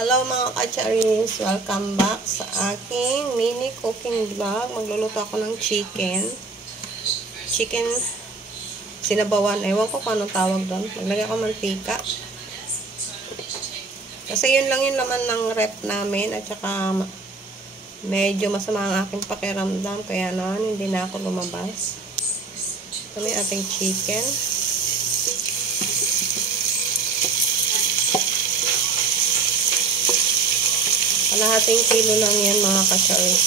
Hello mga kacharis! Welcome back sa aking mini cooking vlog. Magluluto ako ng chicken. Chicken sinabawan. Ewan ko kung anong tawag doon. Maglagay ako mantika. Kasi yun lang yung laman ng rep namin. At saka medyo masama ang aking pakiramdam. Kaya naman hindi na ako lumabas. Ito may ating chicken. Kalahating kilo lang yan mga kacharis.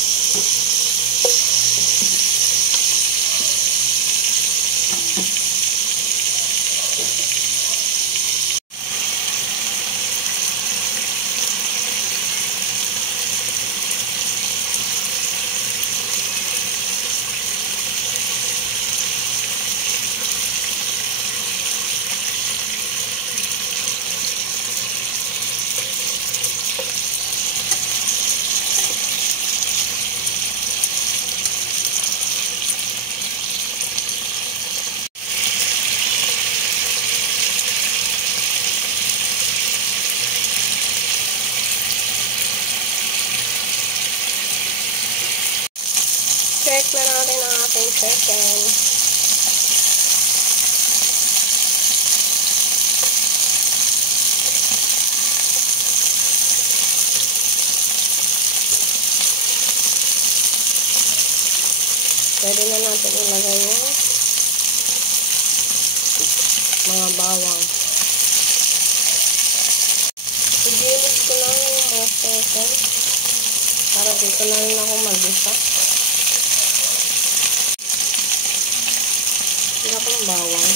Check na natin ang ating chicken. Pwede na natin ilagay yung mga bawang. I-gilis ko lang yung mga chicken para dito na rin ako mag-isa. Hindi ako ng bawang.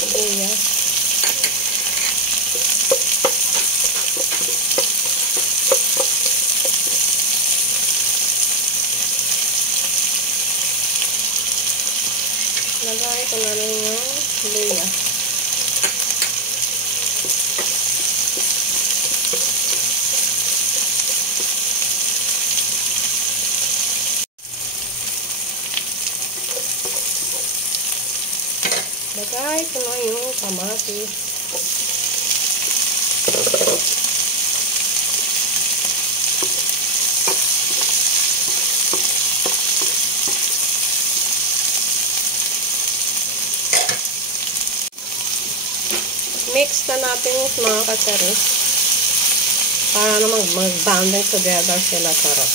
Sibuyas. Lagay ko na rin yung luya. Lagay ko na yung kamatis. Mix na natin mga kacharis para na mag-bonding together sila charot.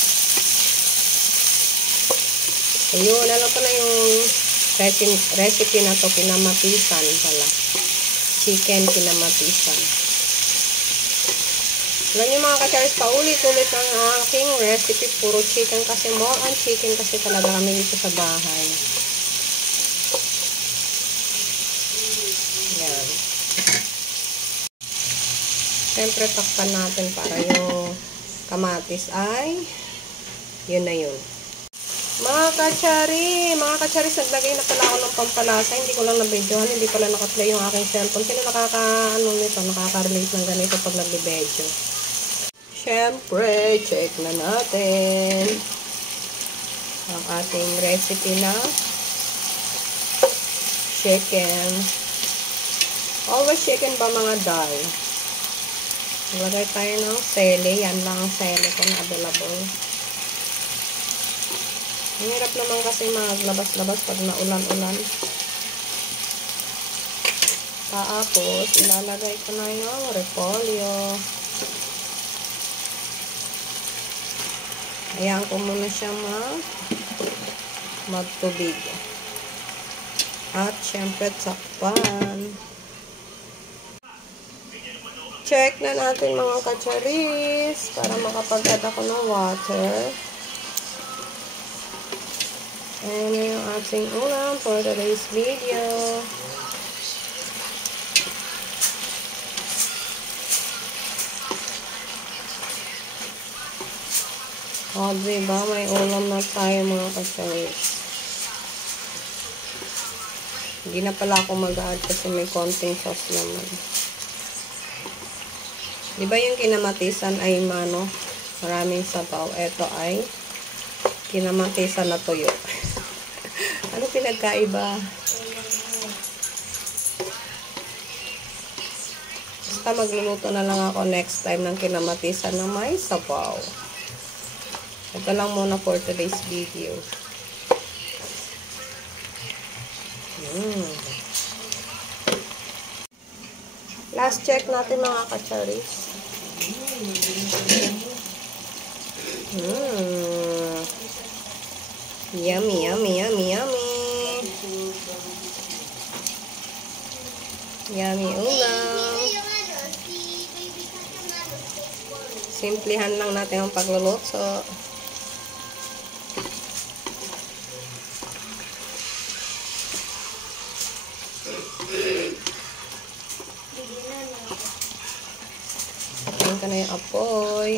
Ayun, alam ko na yung recipe na to, kinamatisan pala. Chicken kinamatisan. Alam nyo mga kacharis, paulit-ulit ang aking recipe. Puro chicken kasi, more on chicken kasi talaga kami dito sa bahay. Yan. Siyempre, takpan natin para yung kamatis ay yun na yun. Mga kacharis, naglagay na pala ako ng pampalasa. Hindi ko lang na-videohan, hindi pala nakaplay yung aking cellphone. Sino nakaka-relate ng ganito pag nag-video? Siyempre, check na natin ang ating recipe na chicken. Always chicken ba mga dal? Maglagay tayo ng sele. Yan lang ang sele ko na available. Ang hirap naman kasi maglabas-labas pag naulan-ulan. Tapos, ilalagay ko na yung repolyo. Ayan ko muna siya magtubig. At syempre, sakpan. Check na natin mga kacharis para makapag-add ako ng water. Ayan yung ating ulam for today's video. O, diba? May ulam na tayo mga kacharis. Hindi na pala ako mag-add kasi may konting sauce naman. Di ba yung kinamatisan ay maraming sabaw. Ito ay kinamatisan na tuyo. Ano pinagkaiba? Basta magluluto na lang ako next time ng kinamatisan na may sabaw. Ito lang muna for today's video. Last check natin mga kacharis. Yummy, yummy, yummy, yummy. Yummy ulam. Simplihan lang natin ang pagluluto. Patayin ko na yung apoy.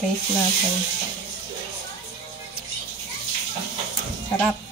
Taste natin. Sarap.